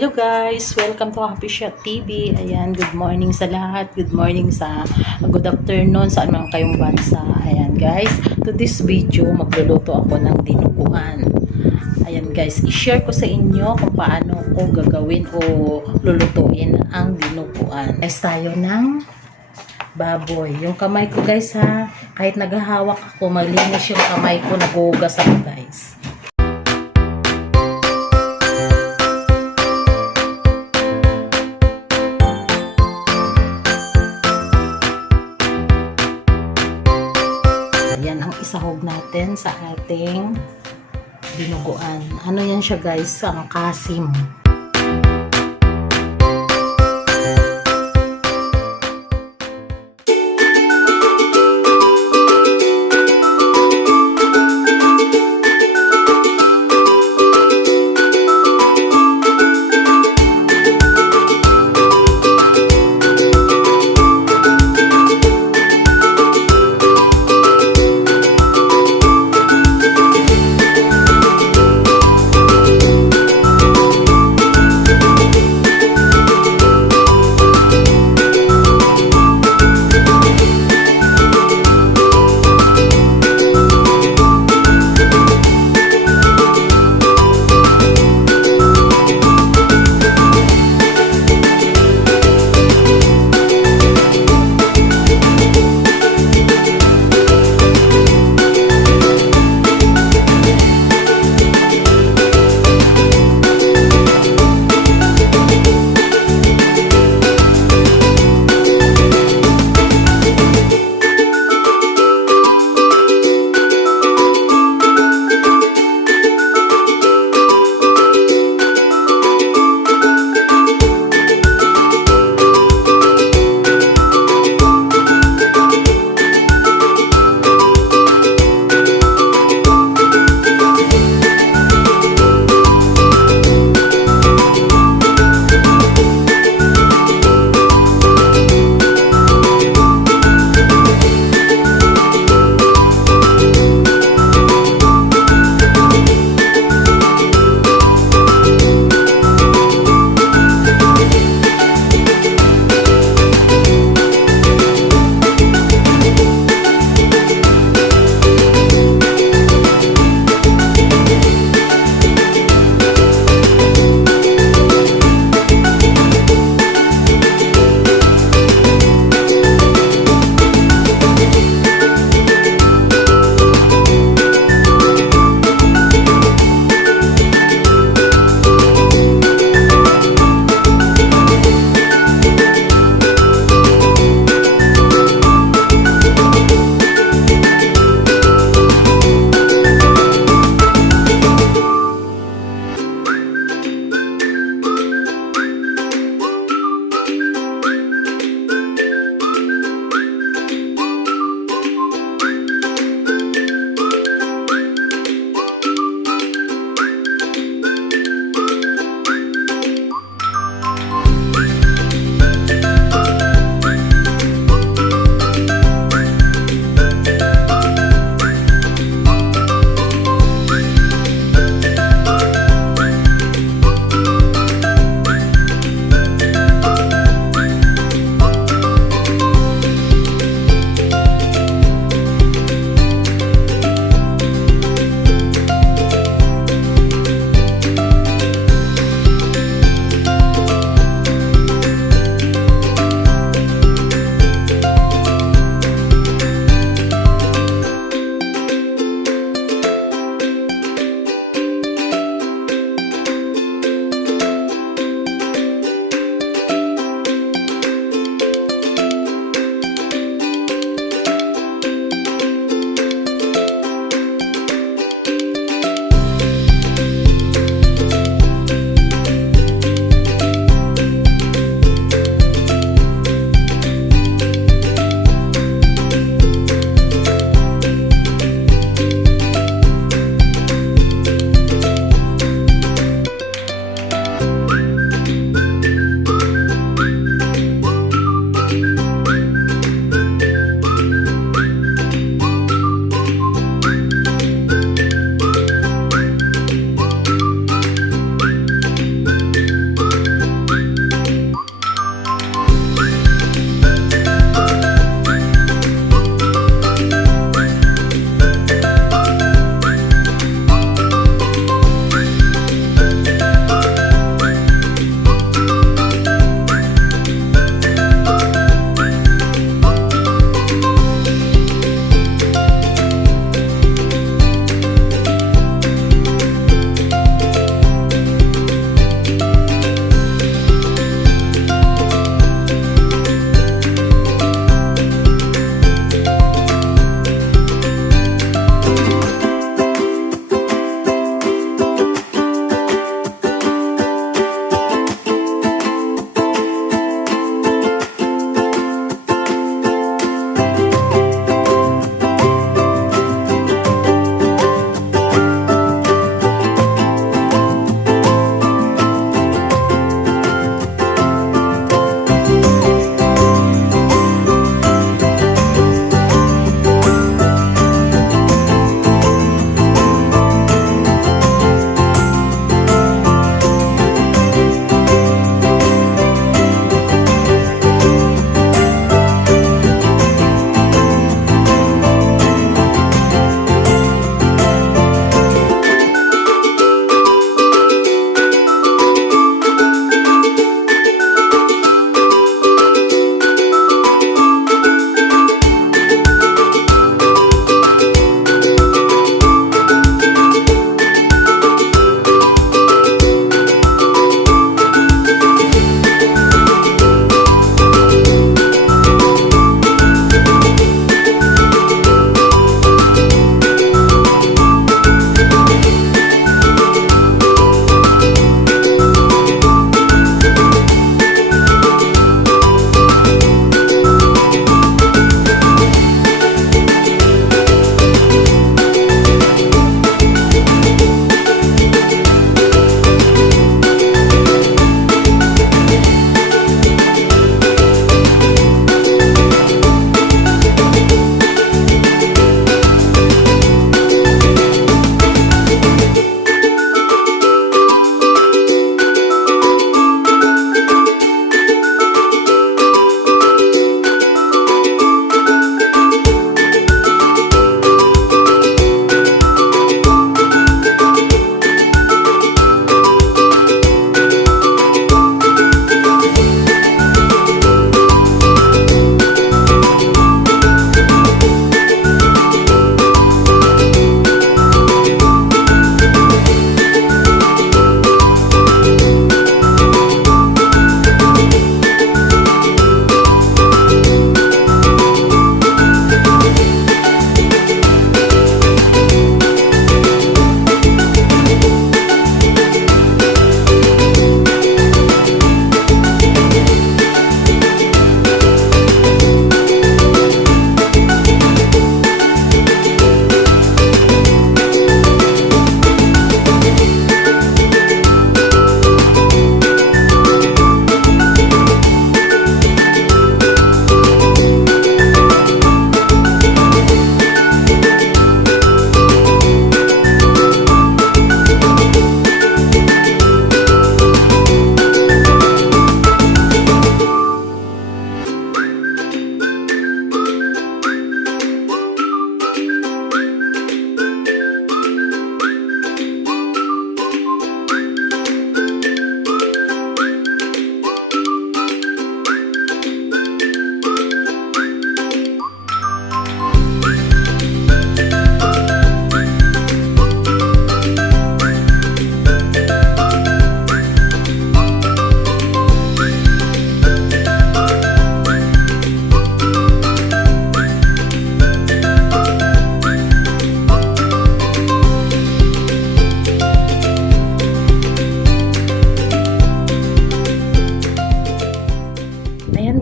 Hello guys! Welcome to Happy Shot TV. Ayan, good morning sa lahat. Good morning good afternoon sa anumang kayong bansa. Ayan guys, to this video, magluluto ako ng dinuguan. Ayan guys, i-share ko sa inyo kung paano ko gagawin o lulutuin ang dinuguan. Guys, tayo ng baboy. Yung kamay ko guys ha, kahit naghahawak ako, malinis yung kamay ko, nagugas ako guys. Ayan ang isahog natin sa ating dinuguan. Ano yan siya guys? Ang kasim.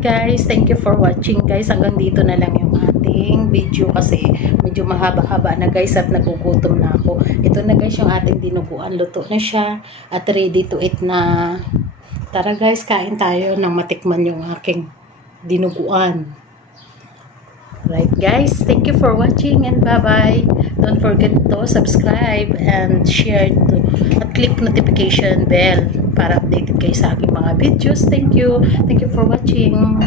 guys. Thank you for watching guys. Hanggang dito na lang yung ating video kasi medyo mahaba-haba na guys at nagugutom na ako. Ito na guys yung ating dinuguan. Luto na siya at ready to eat na. Tara guys, kain tayo nang matikman yung aking dinuguan. Right guys, thank you for watching and bye-bye. Don't forget to subscribe and share to at click notification bell para updated kayo sa aking mga videos. Thank you. Thank you for watching.